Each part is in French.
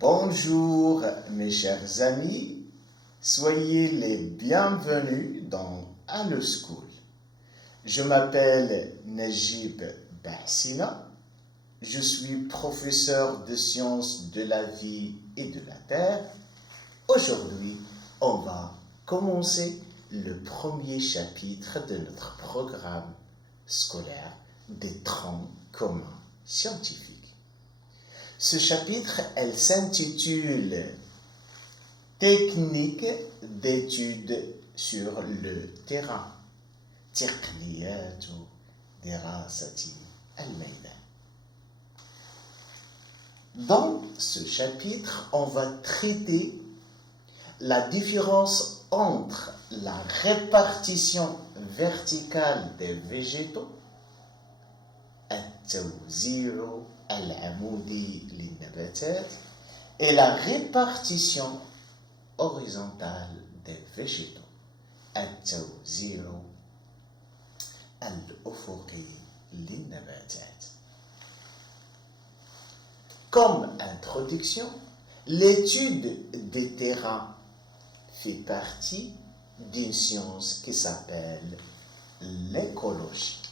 Bonjour mes chers amis, soyez les bienvenus dans Allo School. Je m'appelle Najib Bahsina, je suis professeur de sciences de la vie et de la terre. Aujourd'hui, on va commencer le premier chapitre de notre programme scolaire des troncs communs scientifiques. Ce chapitre, elle s'intitule Technique d'études sur le terrain. تقنيات دراسة الميدان. Dans ce chapitre, on va traiter la différence entre la répartition verticale des végétaux, التوزيع العمودي للنباتات, et la répartition horizontale des végétaux, التوزيع الأفقي للنباتات. Comme introduction, l'étude des terrains fait partie d'une science qui s'appelle l'écologie,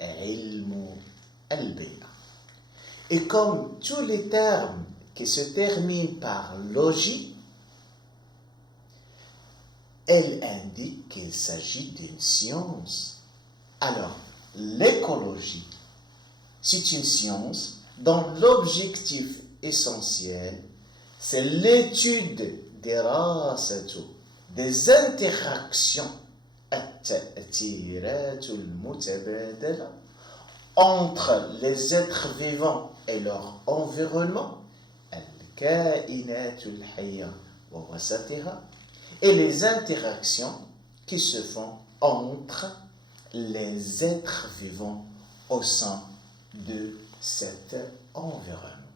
علم البيئة. Et comme tous les termes qui se terminent par logie, elle indique qu'il s'agit d'une science. Alors, l'écologie, c'est une science dont l'objectif essentiel, c'est l'étude des interactions التأثيرات المتبادلة entre les êtres vivants et leur environnement, الكائنات الحية ووسطها, et les interactions qui se font entre les êtres vivants au sein de cet environnement.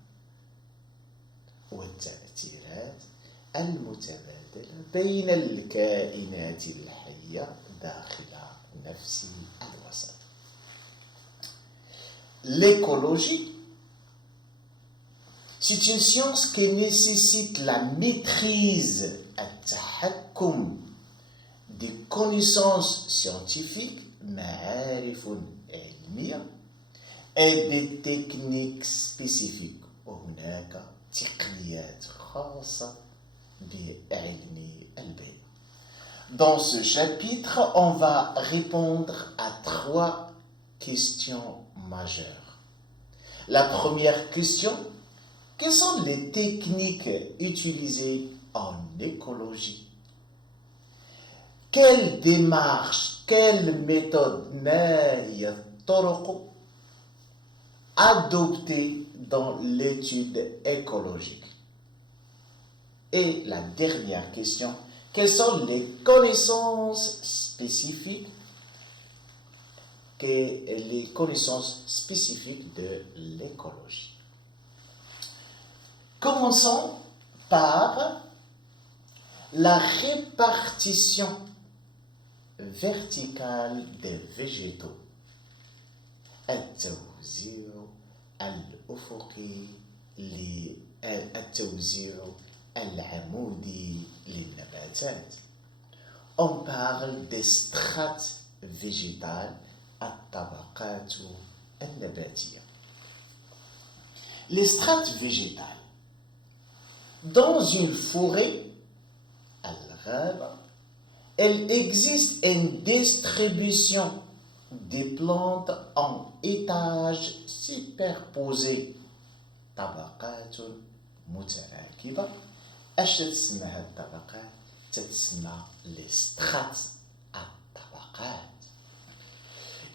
والتأثيرات المتبادلة بين الكائنات الحية داخل نفس الوسط. L'écologie, c'est une science qui nécessite la maîtrise, التحكم, des connaissances scientifiques, معارف علمية, et des techniques spécifiques. وهناك تقنيات خاصة بعلم البيئة. Dans ce chapitre, on va répondre à 3 questions majeures. La première question, quelles sont les techniques utilisées en écologie? Quelle démarche, quelle méthode adoptée dans l'étude écologique? Et la dernière question, quelles sont les connaissances spécifiques de l'écologie? Commençons par la répartition verticale des végétaux. التوزيع الأفقي التوزيع العمودي للنباتات. On parle des strates végétales, الطبقات النباتية. Les strates végétales. Dans une forêt, الغابة, il existe une distribution des plantes en étages superposés. طبقات متراكبة. اش تتسمى هاد الطبقات؟ تتسمى les strates الطبقات.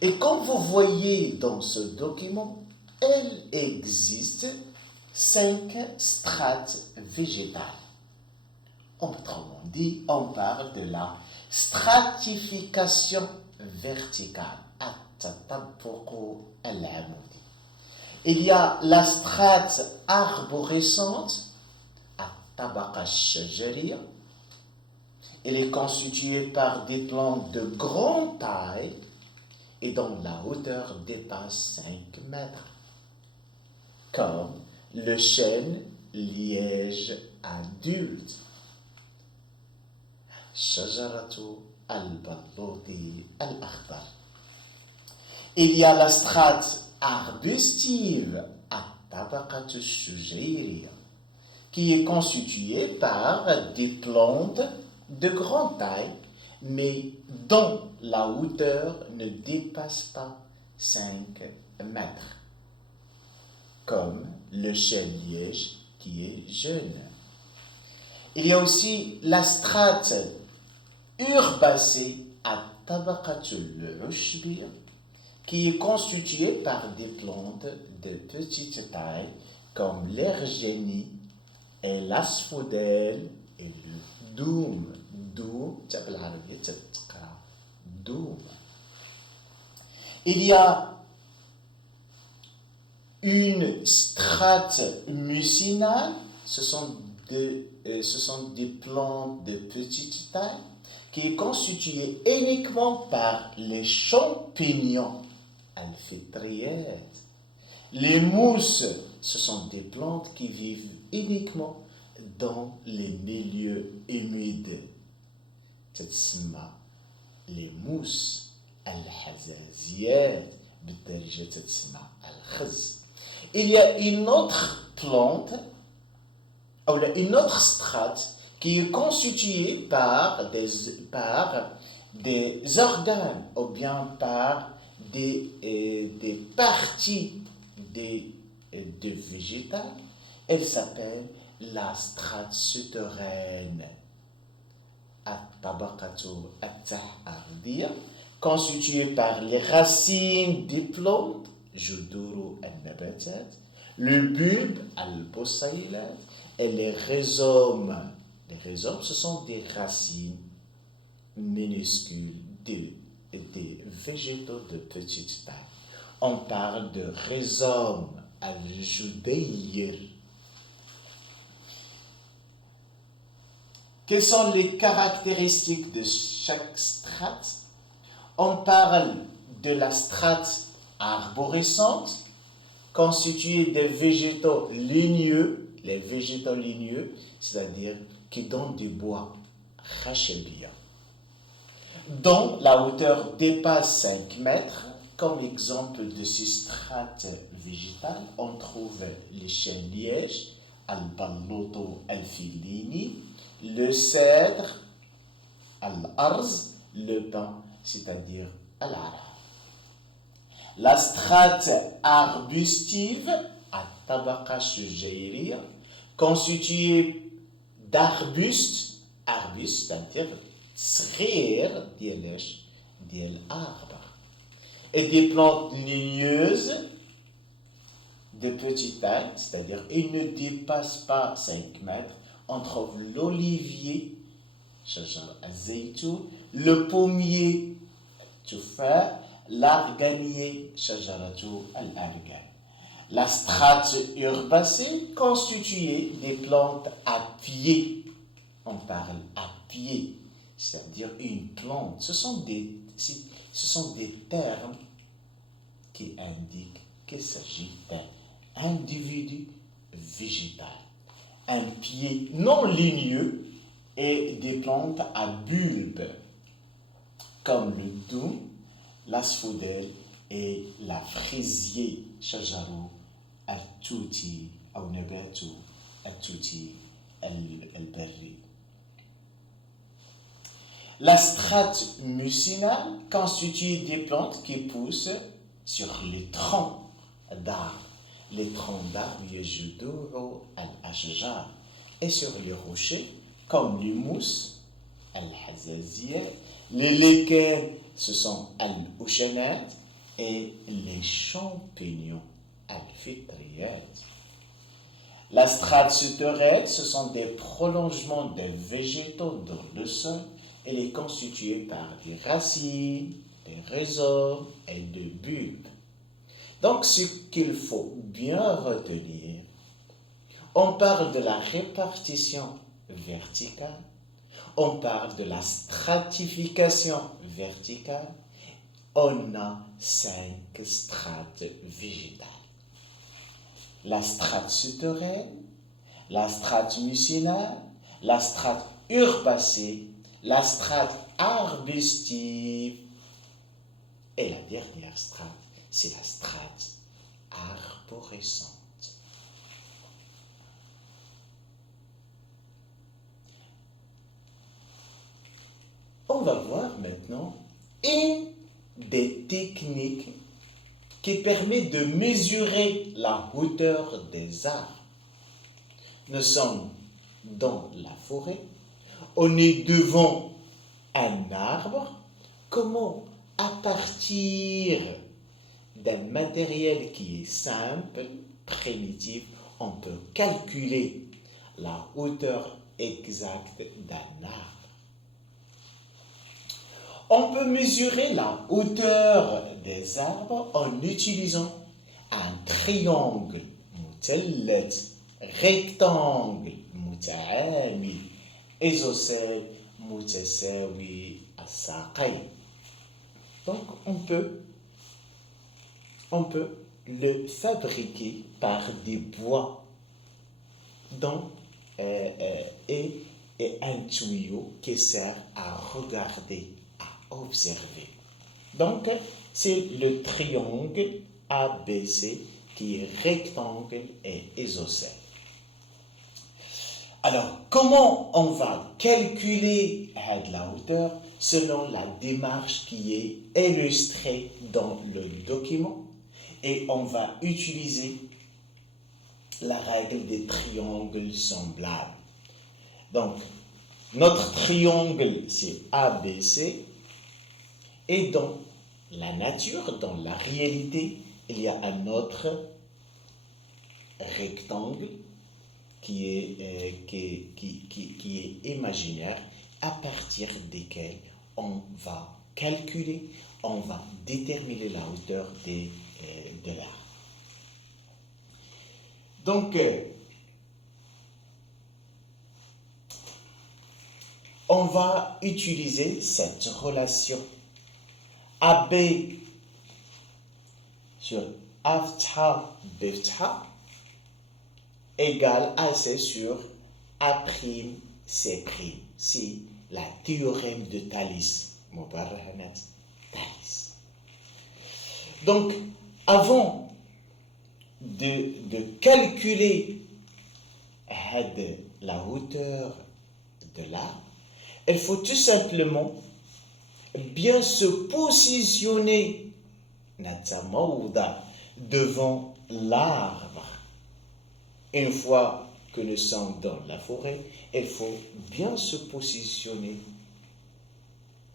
Et comme vous voyez dans ce document, il existe 5 strates végétales. Autrement dit, on parle de la stratification verticale. التطبق العمودي. Il y a la strate arborescente, الطبقة الشجرية. Elle est constituée par des plantes de grande taille et dont la hauteur dépasse 5 mètres, comme le chêne liège adulte. شجرة البلوط الأخضر. Il y a la strate arbustive الطبقة الشجيرية qui est constituée par des plantes de grande taille mais dont la hauteur ne dépasse pas 5 mètres, comme le chêne-liège qui est jeune. Il y a aussi la strate herbacée à tabaqatul ushbir qui est constituée par des plantes de petite taille comme l'ergénie et l'asphodèle et le doum. Doum. Il y a une strate mucinale, ce sont des plantes de petite taille qui est constituée uniquement par les champignons alphétriètes. Les mousses, ce sont des plantes qui vivent uniquement dans les milieux humides. تتسمى les mousses الحزازيات بالدارجة تتسمى الخز. Il y a une autre plante ou une autre strate qui est constituée par des organes ou bien par des parties de végétales. Elle s'appelle la strate souterraine. Constituée par les racines des plantes, juduru al-nabatat, le bulbe al-bosailat et les rhizomes. Les rhizomes, ce sont des racines minuscules des végétaux de petite taille. On parle de rhizome al-judayr. Quelles sont les caractéristiques de chaque strate? On parle de la strate arborescente, constituée de végétaux ligneux, les végétaux ligneux, c'est-à-dire qui donnent du bois khashabia, dont la hauteur dépasse 5 mètres. Comme exemple de ces strates végétales, on trouve les chênes-lièges, al-balloto al-filini, le cèdre, al-arz, le pin, c'est-à-dire al-ara. La strate arbustive, at-tabaqa shujayriya, constituée d'arbustes, c'est-à-dire صغير ديال l'arbre, et des plantes ligneuses de petite taille, c'est-à-dire ils ne dépassent pas 5 mètres. On trouve l'olivier, shajar al-zaytoun, le pommier, tufar, l'arganier, shajaratu al-argan. La strate herbacée constituée des plantes à pied. On parle à pied, c'est-à-dire une plante. Ce sont des termes qui indiquent qu'il s'agit d'un individu végétal. Un pied non ligneux et des plantes à bulbe, comme le doum, l'asphodèle et la fraisier, shajaru al-tuti, ou nabatu al-tuti al-barri. La strate mucinale constitue des plantes qui poussent sur les troncs d'arbres. Les troncs d'arbres, yajuduru al-ashjar, et sur les rochers, comme les mousses, al-hazaziyat, les lichens, ce sont al-ushanat, et les champignons, al-fitriyat. La strate souterraine, ce sont des prolongements de végétaux dans le sol. Elle est constituée par des racines, des rhizomes et des bulbes. Donc, ce qu'il faut bien retenir, on parle de la répartition verticale, on parle de la stratification verticale, on a 5 strates végétales. La strate souterraine, la strate mucinale, la strate urbacée, la strate arbustive. Et la dernière strate, c'est la strate arborescente. On va voir maintenant une des techniques qui permet de mesurer la hauteur des arbres. Nous sommes dans la forêt, on est devant un arbre. Comment, à partir d'un matériel qui est simple, primitif, on peut calculer la hauteur exacte d'un arbre? On peut mesurer la hauteur des arbres en utilisant un triangle مثلث, rectangle متعامد, isocèle متساوي الساقين. Donc on peut le fabriquer par des bois et un tuyau qui sert à regarder, à observer. Donc, c'est le triangle ABC qui est rectangle et isocèle. Alors, comment on va calculer la hauteur selon la démarche qui est illustrée dans le document? Et on va utiliser la règle des triangles semblables. Donc, notre triangle, c'est ABC. Et dans la nature, dans la réalité, il y a un autre rectangle qui est imaginaire, à partir desquels on va calculer, on va déterminer la hauteur de l'arbre. Donc, on va utiliser cette relation AB sur A فتحة B égale AC sur A', C'. C'est la théorème de Thalès. Thalès. Donc, avant de calculer la hauteur de l'arbre, il faut tout simplement bien se positionner devant l'arbre. Une fois que nous sommes dans la forêt, il faut bien se positionner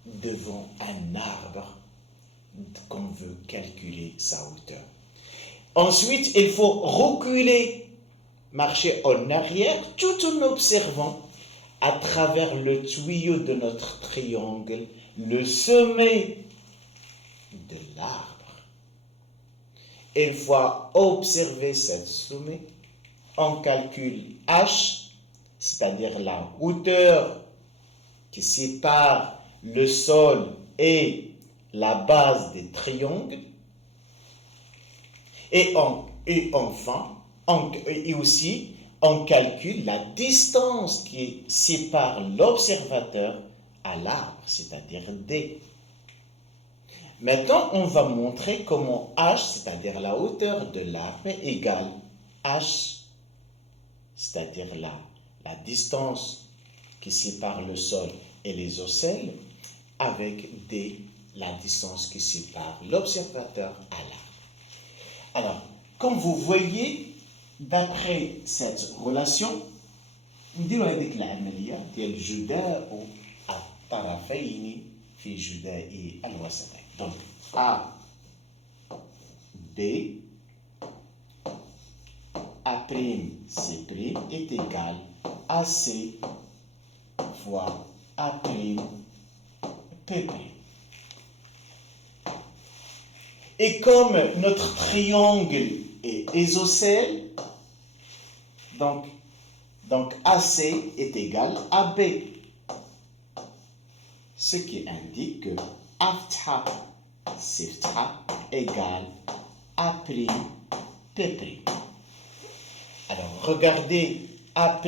devant un arbre qu'on veut calculer sa hauteur. Ensuite, il faut reculer, marcher en arrière tout en observant à travers le tuyau de notre triangle le sommet de l'arbre. Une fois observé ce sommet, on calcule H, c'est-à-dire la hauteur qui sépare le sol et la base des triangles. Et enfin, on calcule la distance qui sépare l'observateur à l'arbre, c'est-à-dire D. Maintenant, on va montrer comment H, c'est-à-dire la hauteur de l'arbre, égale H, c'est-à-dire la distance qui sépare le sol et les ocelles, avec D, la distance qui sépare l'observateur à l'arbre. Alors, comme vous voyez, d'après cette relation, نديروا هذيك العملية ديال جداء الطرفين في جداء الوسطين. Donc A, B, A', C' est égal à C fois A', P'. Et comme notre triangle est isocèle, donc AC est égal à B. Ce qui indique que A', C' égale A', P'. Alors, regardez A',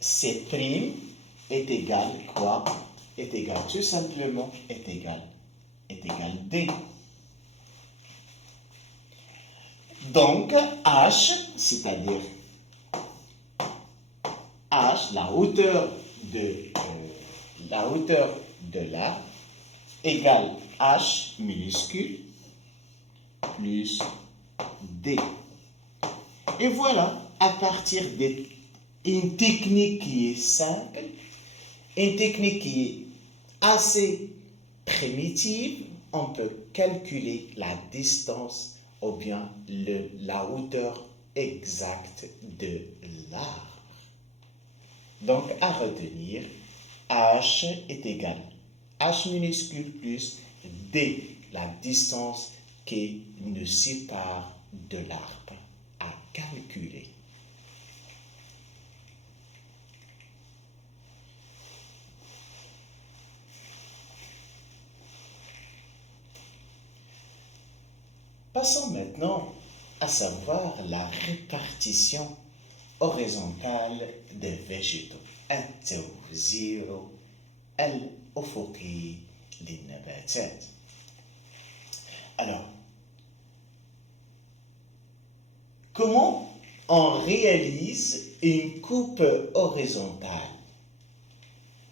C' est égal quoi? Est égal tout simplement, est égal D. Donc, H, c'est-à-dire H, la hauteur de l'arc, égale H minuscule plus D. Et voilà, à partir d'une technique qui est simple, une technique qui est assez primitive, on peut calculer la distance ou bien la hauteur exacte de l'arbre. Donc, à retenir, H est égal H minuscule plus D, la distance qui nous sépare de l'arbre à calculer. Passons maintenant à savoir la répartition horizontale des végétaux. التوزيع الأفقي للنباتات. Alors, comment on réalise une coupe horizontale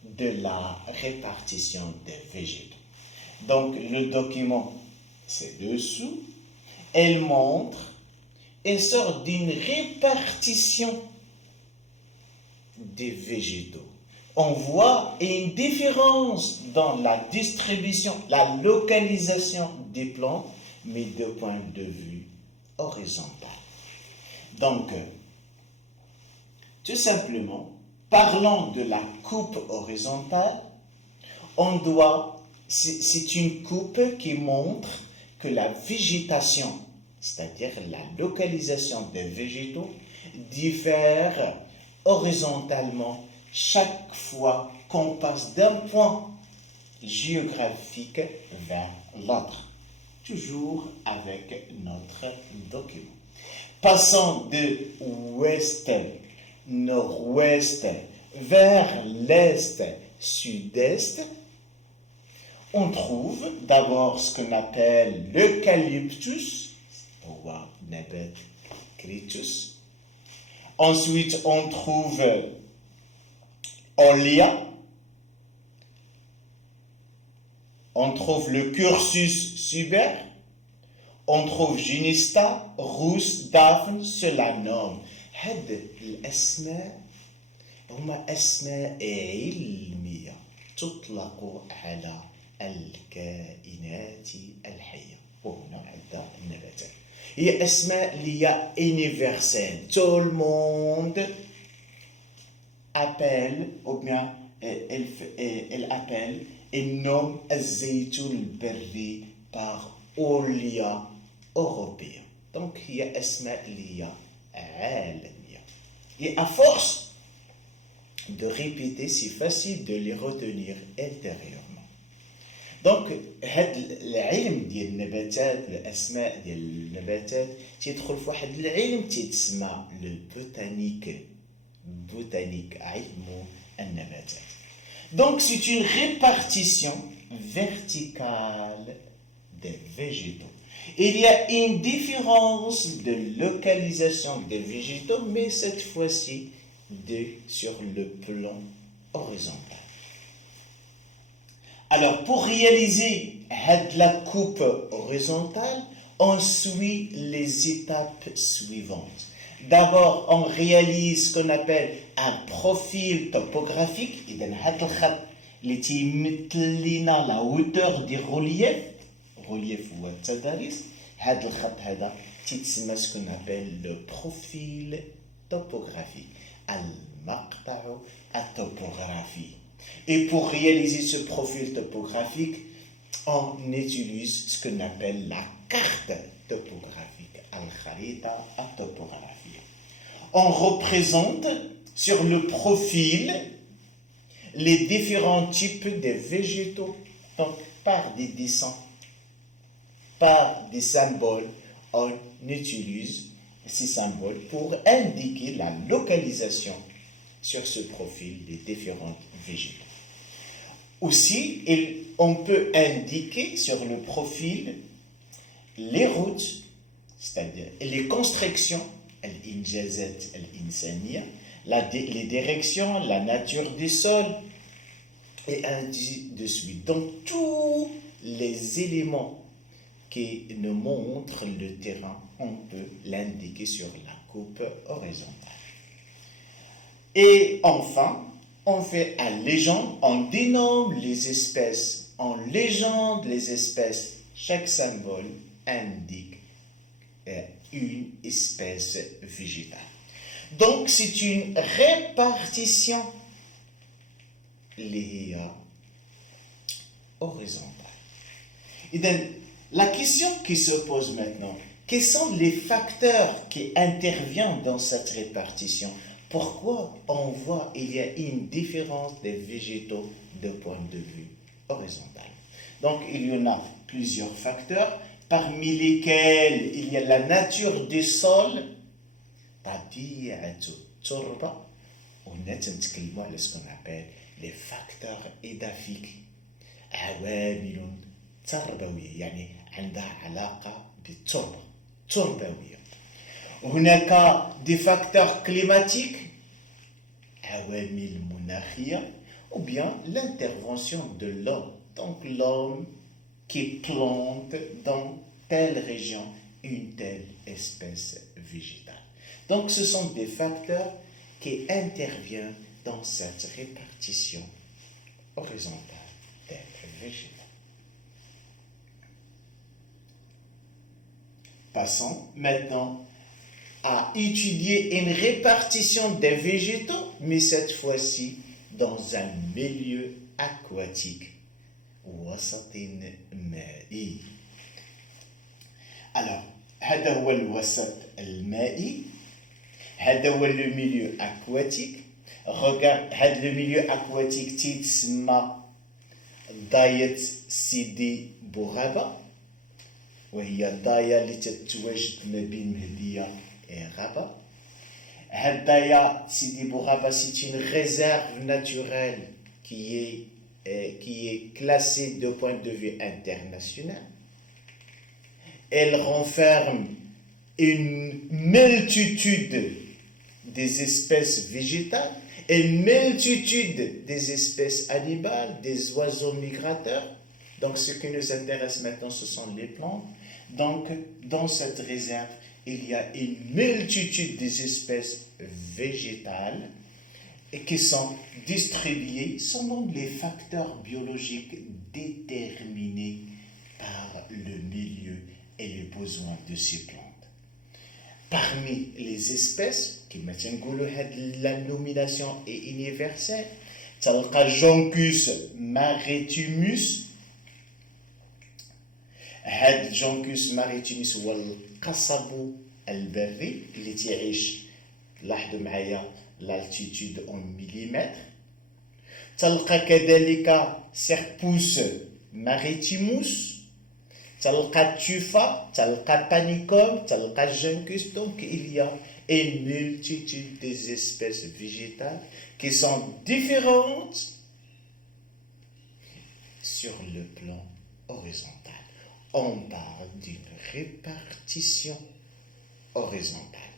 de la répartition des végétaux? Donc, le document, c'est dessous. Elle montre une sorte d'une répartition des végétaux. On voit une différence dans la distribution, la localisation des plantes, mais de point de vue horizontal. Donc, tout simplement, parlant de la coupe horizontale, c'est une coupe qui montre que la végétation, c'est-à-dire la localisation des végétaux, diffère horizontalement chaque fois qu'on passe d'un point géographique vers l'autre, toujours avec notre document. Passant de ouest, nord-ouest vers l'est, sud-est, on trouve d'abord ce qu'on appelle l'eucalyptus, ou nabat critus. Ensuite, on trouve Olea, on trouve le Cursus suber, on trouve Ginista, Rousse, Daphne, Solanum. هاد الأسماء هما أسماء علمية تطلق على الكائنات الحية وهنا عند النباتات. هي أسماء اللي هي universelle. Tout le monde appelle ou bien elle appelle et nomme الزيتون البري par Olea européen. Donc هي أسماء اللي هي عالمية. Et à force de répéter, c'est facile de les retenir intérieurement. Donc هذا العلم ديال النباتات، الاسماء ديال النباتات تيدخل في واحد العلم تيتسمى بوتانيك، علم النباتات. Donc c'est une répartition verticale des végétaux. Il y a une différence de localisation des végétaux, mais cette fois-ci sur le plan horizontal. Alors, pour réaliser la coupe horizontale, on suit les étapes suivantes. D'abord, on réalise ce qu'on appelle un profil topographique. إذن هذا الخط اللي تيمثل لنا la hauteur du relief هو التضاريس. هذا الخط هذا تيتسمى ce qu'on appelle le profil topographique. المقطع التopographique. Et pour réaliser ce profil topographique, on utilise ce qu'on appelle la carte topographique, al-kharita at-topographia. On représente sur le profil les différents types de végétaux, donc par des dessins, par des symboles, on utilise ces symboles pour indiquer la localisation sur ce profil des différents végétaux. Aussi, on peut indiquer sur le profil les routes, c'est-à-dire les constructions, al-injazat al-insaniya, les directions, la nature des sols, et ainsi de suite. Donc, tous les éléments qui nous montrent le terrain, on peut l'indiquer sur la coupe horizontale. Et enfin, on fait un légende, on dénomme les espèces, on légende les espèces. Chaque symbole indique une espèce végétale. Donc, c'est une répartition horizontale. Et donc, la question qui se pose maintenant, quels sont les facteurs qui interviennent dans cette répartition? Pourquoi on voit qu'il y a une différence des végétaux de point de vue horizontal? Donc, il y en a plusieurs facteurs, parmi lesquels il y a la nature des sols, on est à ce qu'on appelle les facteurs édaphiques. عوامل تربوية يعني عندها علاقة بالتربة تربوية. هناك des facteurs climatiques عوامل مناخية ou bien l'intervention de l'homme. Donc l'homme qui plante dans telle région une telle espèce végétale. Donc ce sont des facteurs qui interviennent dans cette répartition horizontale des végétaux. Passons maintenant à étudier une répartition des végétaux, mais cette fois-ci dans un milieu aquatique. وسط مائي. Alors, هذا هو الوسط المائي. هذا هو le milieu aquatique. Regarde, هذا le milieu aquatique تسمى ضاية سيدي بوغابة، وهي الضاية اللي تتواجد ما بين مهدية وغابة. هذه الضاية سيدي بوغابة c'est une réserve naturelle qui est classée de point de vue international. Elle renferme une multitude des espèces végétales, une multitude des espèces animales, des oiseaux migrateurs. Donc, ce qui nous intéresse maintenant, ce sont les plantes. Donc, dans cette réserve, il y a une multitude des espèces végétales qui sont distribuées selon les facteurs biologiques déterminés par le milieu et les besoins de ces plantes. Parmi les espèces, qui la nomination est universelle, تلقى Joncus maritimus. هذا Joncus maritimus هو القصب البري اللي تعيش، لاحظوا معايا l'altitude en millimètres. تلقى كذلك Serpus maritimus. تلقى tufa, تلقى panicum, تلقى Juncus. Donc il y a une multitude des espèces végétales qui sont différentes sur le plan horizontal. On parle d'une répartition horizontale.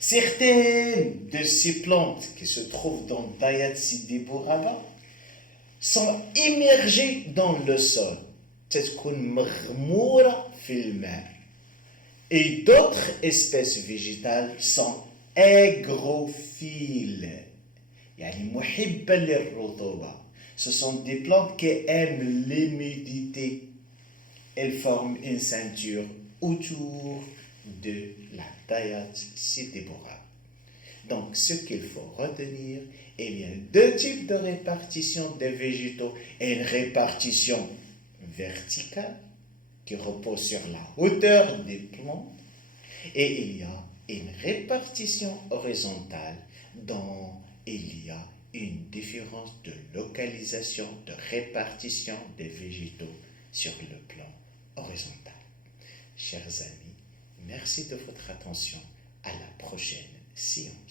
Certaines de ces plantes qui se trouvent dans Dayat Sidi Bouraba sont immergées dans le sol. Et d'autres espèces végétales sont hygrophiles. Ce sont des plantes qui aiment l'humidité. Elles forment une ceinture autour de la Dayat Sidi Bouraba. Donc, ce qu'il faut retenir, il y a deux types de répartition des végétaux. Une répartition verticale qui repose sur la hauteur des plantes, et il y a une répartition horizontale dont il y a une différence de localisation, de répartition des végétaux sur le plan horizontal. Chers amis, Merci de votre attention. À la prochaine séance.